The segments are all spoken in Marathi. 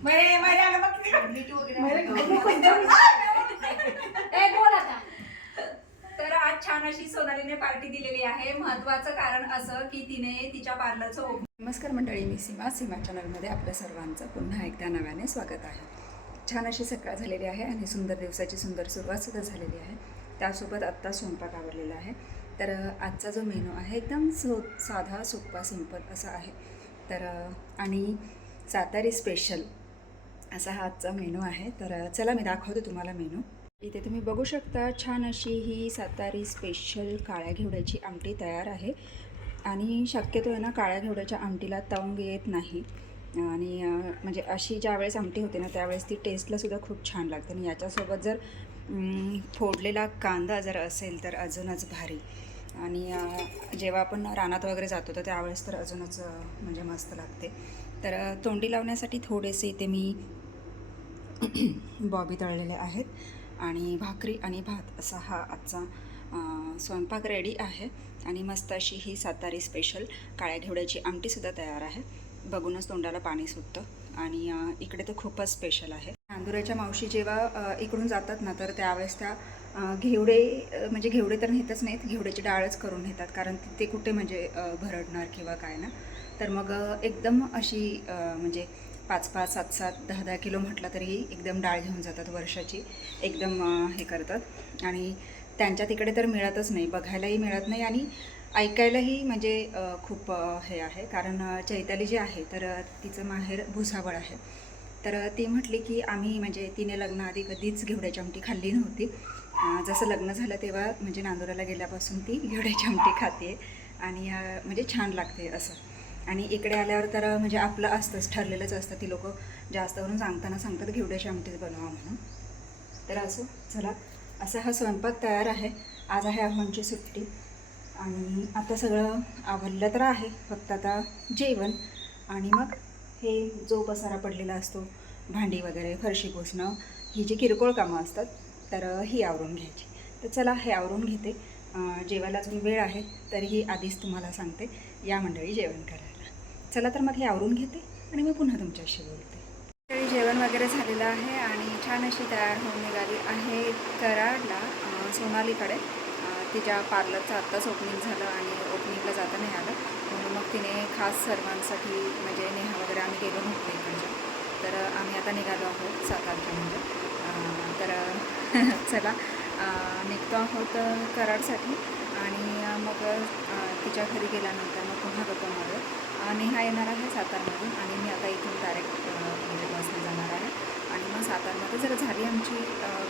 तर आज छान अशी सोनालीने पार्टी दिलेली आहे. महत्वाचं कारण असं की तिने तिच्या पार्लरचं. नमस्कार मंडळी, मी सीमा चॅनलमध्ये आपल्या सर्वांचं पुन्हा एकदा नव्याने स्वागत आहे. छान अशी सकाळ झालेली आहे आणि सुंदर दिवसाची सुंदर सुरुवातसुद्धा झालेली आहे. त्यासोबत आत्ता स्वयंपाक आवरलेला आहे. तर आजचा जो मेनू आहे एकदम साधा सोपा सिंपल असा आहे. तर आणि सातारी स्पेशल असा हा आजचा मेनू आहे. तर चला मी दाखवते तुम्हाला मेनू. इथे तुम्ही बघू शकता छान अशी ही सातारी स्पेशल काळ्या घेवड्याची आमटी तयार आहे. आणि शक्यतो आहे ना, काळ्या घेवड्याच्या आमटीला तवंग येत नाही. आणि म्हणजे अशी ज्यावेळेस आमटी होते ना त्यावेळेस ती टेस्टलासुद्धा खूप छान लागते. आणि याच्यासोबत जर फोडलेला कांदा जर असेल तर अजूनच भारी. आणि जेव्हा आपण रानात वगैरे जातो तर त्यावेळेस तर अजूनच म्हणजे मस्त लागते. तर तोंडी लावण्यासाठी थोडेसे इथे मी बॉबी तळलेले आहेत आणि भाकरी आणि भात असा हा आजचा स्वयंपाक रेडी आहे. आणि मस्त अशी ही सातारी स्पेशल काळ्या घेवड्याची आमटीसुद्धा तयार आहे. बघूनच तोंडाला पाणी सुटतं. आणि इकडे तर खूपच स्पेशल आहे. नांदुऱ्याच्या मावशी जेव्हा इकडून जातात ना तर त्यावेळेस त्या घेवडे म्हणजे घेवडे तर नेतच नाहीत, घेवड्याची डाळच करून नेतात. कारण ते कुठे म्हणजे भरडणार किंवा काय ना. तर मग एकदम अशी म्हणजे 5-5, 7-7, 10-10 किलो म्हटलं तरी एकदम डाळ घेऊन जातात वर्षाची. एकदम हे करतात. आणि त्यांच्या तिकडे तर मिळतच नाही, बघायलाही मिळत नाही आणि ऐकायलाही म्हणजे खूप हे आहे. कारण चैताली जी आहे तर तिचं माहेर भुसावळ आहे. तर ती म्हटली की आम्ही म्हणजे तिने लग्नाआधी कधीच घेवड्याची आमटी खाल्ली नव्हती. जसं लग्न झालं तेव्हा म्हणजे नांदुराला गेल्यापासून ती घेवड्याची आमटी खाते आणि म्हणजे छान लागते असं. आणि इकडे आल्यावर तर म्हणजे आपलं असतंच, ठरलेलंच असतं. ती लोक जास्त करून सांगतात घेवड्याची आमटीच बनवा म्हणून. तर असं चला, असा हा स्वयंपाक तयार आहे. आज आहे आव्हानची सुट्टी आणि आता सगळं आवरलं तर आहे, फक्त आता जेवण आणि मग हे जो पसारा पडलेला असतो, भांडी वगैरे, फरशी पुसणं, ही जी किरकोळ कामं असतात तर ही आवरून घ्यायची. तर चला हे आवरून घेते. जेवायला अजून वेळ आहे तरीही आधीच तुम्हाला सांगते या मंडळी जेवण करायला. चला तर मग हे आवरून घेते आणि मी पुन्हा तुमच्याशी बोलते. तरी जेवण वगैरे झालेलं आहे आणि छान अशी तयार होऊन निघाली आहे कराडला सोनालीकडे. तिच्या पार्लरचं आत्ताच ओपनिंग झालं आणि ओपनिंगला जाता नाही आलं म्हणून मग तिने खास सर्वांसाठी म्हणजे नेहा वगैरे आम्ही गेलो नव्हतो इकडच्या. तर आम्ही आता निघालो आहोत सातारच्या म्हणजे. तर चला निघतो आहोत कराडसाठी. आणि मग तिच्या घरी गेल्यानंतर मग पुन्हा गप्पामध्ये नेहा येणार आहे सातारमधून आणि मी आता इथून डायरेक्ट म्हणजे बसने जाणार आहे. आणि मग सातारमध्ये जर झाली आमची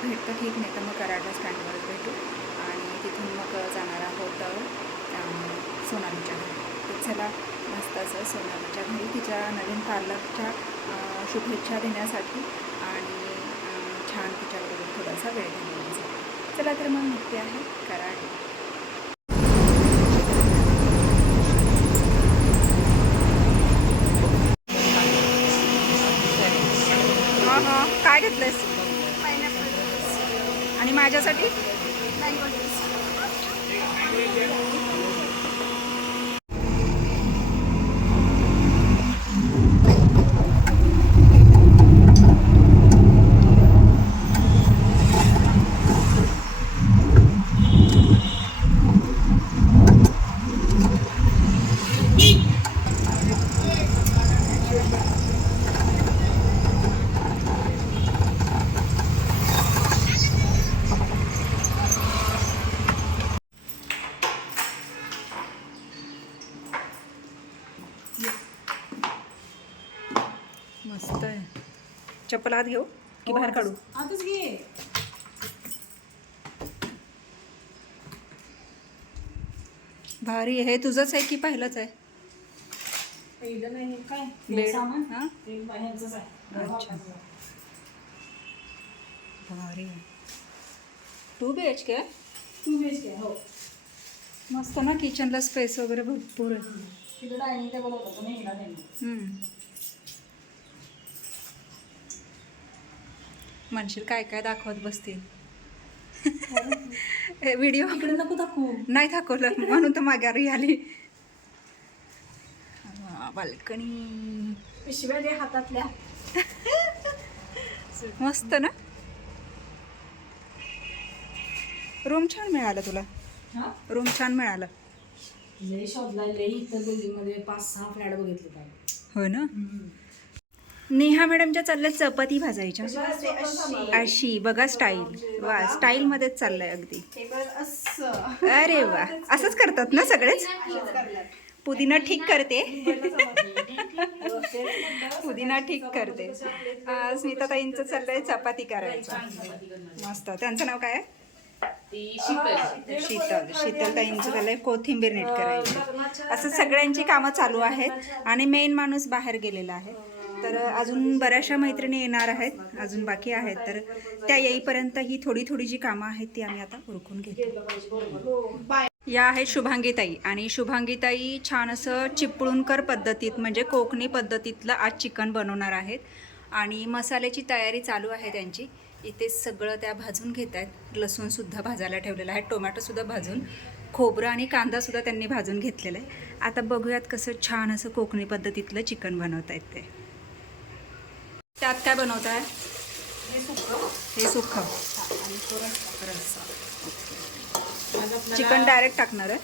भेट तर ठीक, नाही तर मग कराडला स्टँडवरच भेटू आणि तिथून मग जाणार आहोत सोनालीच्या घरी. तर चला मस्त असं सोनालीच्या घरी तिच्या नवीन पार्लरच्या शुभेच्छा देण्यासाठी आणि छान तिच्याबरोबर थोडासा वेळ घालवण्यासाठी. चला तर मग निघते आहे कराड. काय घेतलंयस? आणि माझ्यासाठी मस्त आहे. चप्पल आत घेऊ की बाहेर काढू? आतच घे. भारी आहे. तुझंच आहे की पाहिलंच आहे? पहिलं नाही काय बेड सामान हां, ते बाहेरचंच आहे. अच्छा. भारी आहे. 2 BHK आहे. 2 BHK हो. मस्त ना, किचनला स्पेस वगैरे भरपूर आहे. तिथं डायनिंग टेबल होतं तो नेला त्यांनी. म्हणशील काय काय दाखवत बसतील. व्हिडिओ इकडे नको दाखवू. नाही दाखवलं म्हणून तर माघारी आली. बाल्कनी पिशव्या दे हातातल्या. मस्त ना. रूम छान मिळालं तुला. हा रूम छान मिळालं. लई शोधलाय लई. इथं बिल्डिंगमध्ये 5-6 फ्लॅट बघितले काय. हो ना. नेहा मॅडमच्या चालल्या चपाती भाजायच्या. अशी बघा स्टाईल. वा स्टाईल मध्येच चाललंय अगदी. अरे वा असंच करतात ना सगळेच. पुदिना ठीक करते. पुदिना ठीक करते. स्मिता ताईंचं चाललंय चपाती करायचं. मस्त. त्यांचं नाव काय आहे? शीतल ताईंचं झालंय कोथिंबीर नीट करायची. असं सगळ्यांची कामं चालू आहेत आणि मेन माणूस बाहेर गेलेला आहे. तर अजून बऱ्याचशा मैत्रिणी येणार आहेत, अजून बाकी आहेत. तर त्या येईपर्यंत ही थोडी थोडी जी कामं आहेत ती आम्ही आता उरकून घेतो. या आहेत शुभांगीताई आणि शुभांगीताई छान असं चिपळूणकर पद्धतीत म्हणजे कोकणी पद्धतीतलं आज चिकन बनवणार आहेत आणि मसाल्याची तयारी चालू आहे त्यांची. इथे सगळं त्या भाजून घेत आहेत. लसूणसुद्धा भाजायला ठेवलेलं आहे, टोमॅटोसुद्धा भाजून, खोबरं आणि कांदासुद्धा त्यांनी भाजून घेतलेलं आहे. आता बघूयात कसं छान असं कोकणी पद्धतीतलं चिकन बनवत आहेत ते. त्यात काय बनवत आहे? हे सुक्खं रस्सा. चिकन डायरेक्ट टाकणार आहे.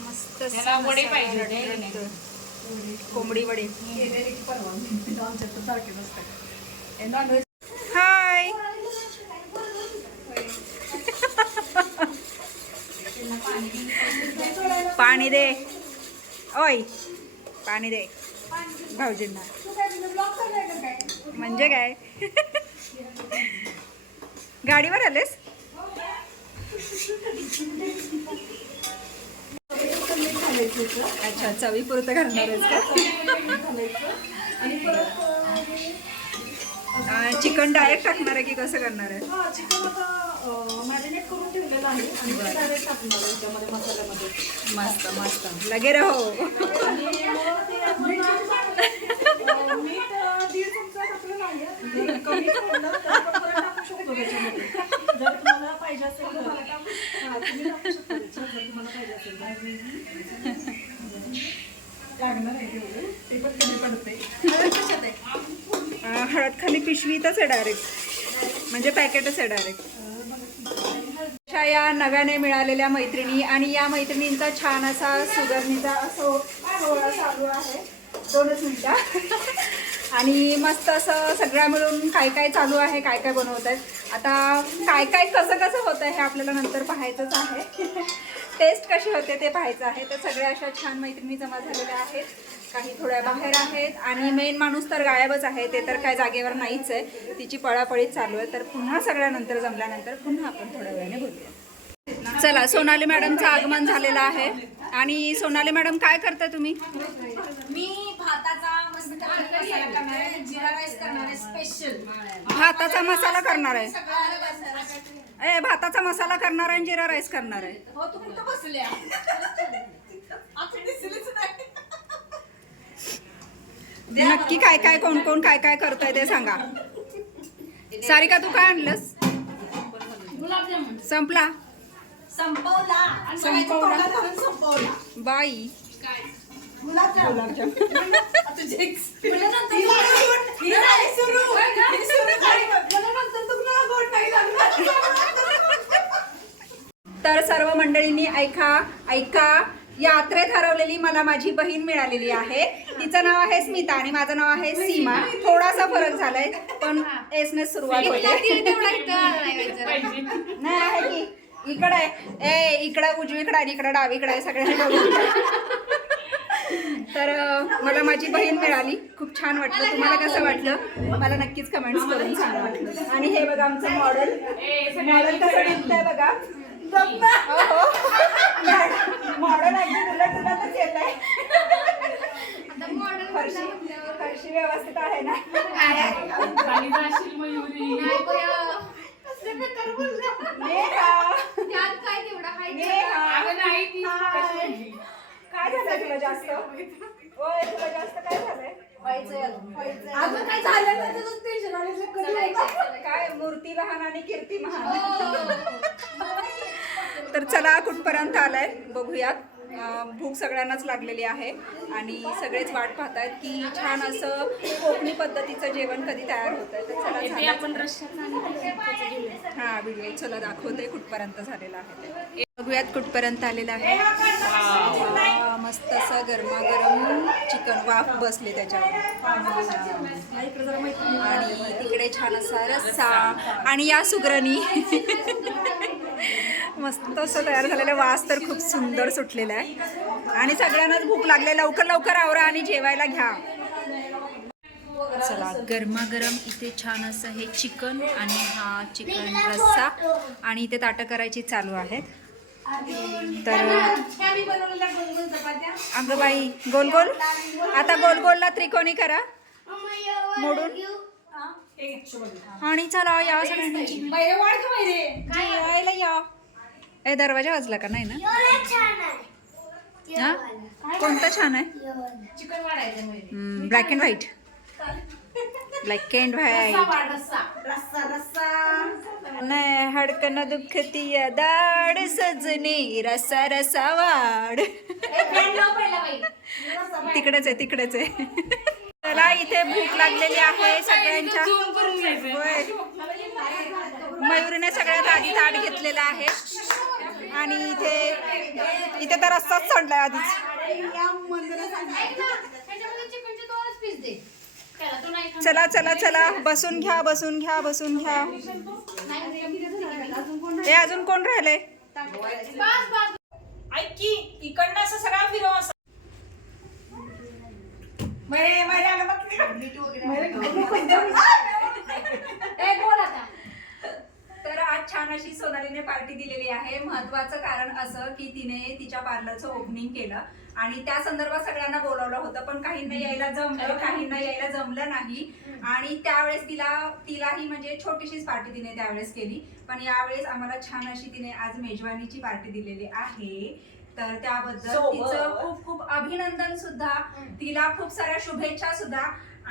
मस्त वडे पाहिजे. कोंबडी वडे. हाय पाणी दे. ओय पाणी दे भाऊजींना. म्हणजे काय गाडीवर आलेस? अच्छा चवीपुरतं घालणार आहेस का? चिकन डायरेक्ट टाकणार आहे की कसं करणार आहे? चिकन आता मॅरिनेट करून ठेवलेलं आहे आणि डायरेक्ट टाकणार आहे त्यामध्ये मसाल्यामध्ये. मस्त मस्त लगे रहो. मीठ 1.5 चमचा टाकलेलं आहे. कमी पडलं तर आपण परत टाकू शकतो त्याच्यामध्ये. जर तुम्हाला पाहिजे असेल तर तुम्ही टाकू शकता जर तुम्हाला पाहिजे असेल तर. लागणार आहे तेवढं. ते पण कमी पडते. हळद खाली पिशवीतच आहे डायरेक्ट, म्हणजे पॅकेटच आहे डायरेक्ट. या नव्याने मिळालेल्या मैत्रिणी आणि या मैत्रिणींचा छान असा सुगरणीचा सोहळा चालू आहे. 2 मिनिटं. आणि मस्त असं सगळ्या मिळून काय काय चालू आहे, काय काय बनवत आहेत. आता काय काय कसं कसं होतं हे आपल्याला नंतर पाहायचंच आहे. टेस्ट कशी होते ते पाहायचं आहे. तर सगळ्या अशा छान मैत्रिणी जमा झालेल्या आहेत. काही थोड्या बाहेर आहेत आणि मेन माणूस तर गायबच आहे. ते तर काय जागेवर नाहीच आहे, तिची पळापळीत चालू आहे. तर पुन्हा सगळ्यानंतर जमल्यानंतर पुन्हा आपण थोड्या वेळाने बोलूया. चला सोनाली मॅडमचं आगमन झालेलं आहे. आणि सोनाली मॅडम काय करता तुम्ही? मी भाताचा मस्त मसाला करणार आहे. जिरा राईस करणार आहे स्पेशल. भाताचा मसाला करणार आहे. भाताचा मसाला करणार आहे आणि जिरा राईस करणार आहे. हो तू कुठं बसल्या? नक्की काय काय कोण कोण काय काय करतंय ते सांगा. सारिका तू काय आणलंस? गुलाबजामुन संपला संपवला बाई. गुलाबजाम तर सर्व मंडळींनी ऐका यात्रेत हरवलेली मला माझी बहीण मिळालेली आहे. तिचं नाव आहे स्मिता आणि माझं नाव आहे सीमा. थोडासा फरक झालाय पण एसने सुरुवात होईल. नाही आहे की इकडे आहे. इकडं उजवीकडे आणि इकडं डावीकडे आहे. सगळ्यांनी बघून. तर मला माझी बहीण मिळाली. खूप छान वाटलं. तुम्हाला कसं वाटलं मला नक्कीच कमेंट्स करून सांगा. आणि हे बघा आमचं मॉडेल कसं दिसतंय बघा. मॉडेल उलटच येतंय. फरशी व्यवस्थित आहे ना? काय झालं तुला जास्त? तुला जास्त काय झालंय? अजून काय झालं नाही त्याचं टेन्शन आलं कधी काय मूर्ती लहान आणि कीर्ती महान. तर चला कुठपर्यंत आलाय बघूयात. भूक सगळ्यांनाच लागलेली आहे आणि सगळेच वाट पाहतायत की छान असं कोकणी पद्धतीचं जेवण कधी तयार होत आहे. तर चला आपण हा व्हिडिओ चला दाखवते कुठपर्यंत झालेला आहे ते. बघूयात कुठपर्यंत आलेला आहे. मस्त असं गरमागरम चिकन वाफ बसले त्याच्यावर आणि तिकडे छान असा रस्सा आणि या सुगरणी मस्त असं तयार झालेला वास तर खूप सुंदर सुटलेला आहे आणि सगळ्यांनाच भूक लागले. लवकर लवकर आवरा आणि जेवायला घ्या. चला गरमागरम इथे छान असं हे चिकन आणि हा चिकन रस्सा आणि इथे ताटं करायची चालू आहेत. तर अगं बाई गोल गोल आता गोल गोलला त्रिकोणी करा मोडून आणि चला या सगळ्यांनी जेवायला या. ए दरवाजा वाजला का नाही ना? हा कोणता छान आहे? Black and white. Black and white नाही हडकन दुखती दाड सजनी रसा रसा वाड. तिकडेच आहे तिकडेच आहे. चला इथे भूक लागलेली आहे सगळ्यांच्या. मयुरीने सगळ्यात आधी ताट घेतलेला आहे आणि इथे तर रस्ताच चढलाय आधीच. चला चला चला बसून घ्या बसून घ्या बसून घ्या. हे अजून कोण राहिले? ऐकी इकडनं असं सगळा फिरव असं. तर आज छान अशी सोनालीने पार्टी दिलेली आहे. महत्वाचं कारण असं की तिने तिच्या पार्लरचं ओपनिंग केलं आणि त्या संदर्भात सगळ्यांना बोलावलं होतं पण काहींना यायला जमलं काहींना यायला जमलं नाही आणि त्यावेळेस तिलाही म्हणजे छोटीशीच पार्टी तिने त्यावेळेस केली. पण यावेळेस आम्हाला छान अशी तिने आज मेजवानीची पार्टी दिलेली आहे. तर त्याबद्दल तिचं खूप खूप अभिनंदन सुद्धा, तिला खूप साऱ्या शुभेच्छा सुद्धा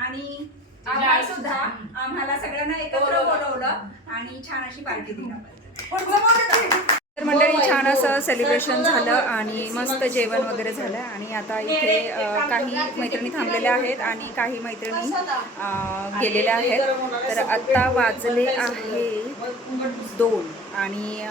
आणि आभार सुद्धा. आम्हाला सगळ्यांना एकत्र बोलवलं आणि छान अशी पार्टी दिल्याबद्दल. तर मंडळी छान असं सेलिब्रेशन झालं आणि मस्त जेवण वगैरे झालं आणि आता इथे काही मैत्रिणी थांबलेल्या आहेत आणि काही मैत्रिणी गेलेल्या आहेत. तर आत्ता वाजले आहे 2 आणि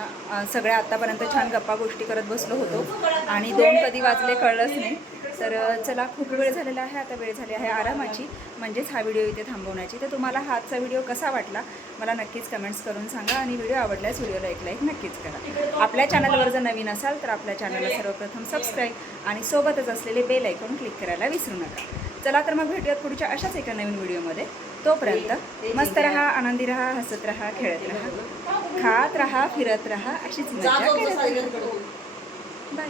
सगळ्या आत्तापर्यंत छान गप्पा गोष्टी करत बसलो होतो आणि 2 कधी वाजले कळलंच नाही. तर चला खूप वेळ झालेला आहे. आता वेळ झाली आहे आरामाची म्हणजेच हा व्हिडिओ इथे थांबवण्याची. तर तुम्हाला हा आजचा व्हिडिओ कसा वाटला मला नक्कीच कमेंट्स करून सांगा आणि व्हिडिओ आवडल्यास व्हिडिओला एक लाईक नक्कीच करा. आपल्या चॅनलवर जर नवीन असाल तर आपल्या चॅनलला सर्वप्रथम सबस्क्राईब आणि सोबतच असलेले बेल आयकॉन क्लिक करायला विसरू नका. चला तर मग भेटूयात पुढच्या अशाच एका नवीन व्हिडिओमध्ये. तोपर्यंत मस्त रहा, आनंदी रहा, हसत रहा, खेळत रहा, खात रहा, फिरत रहा, अशीच मजा करत रहा. बाय.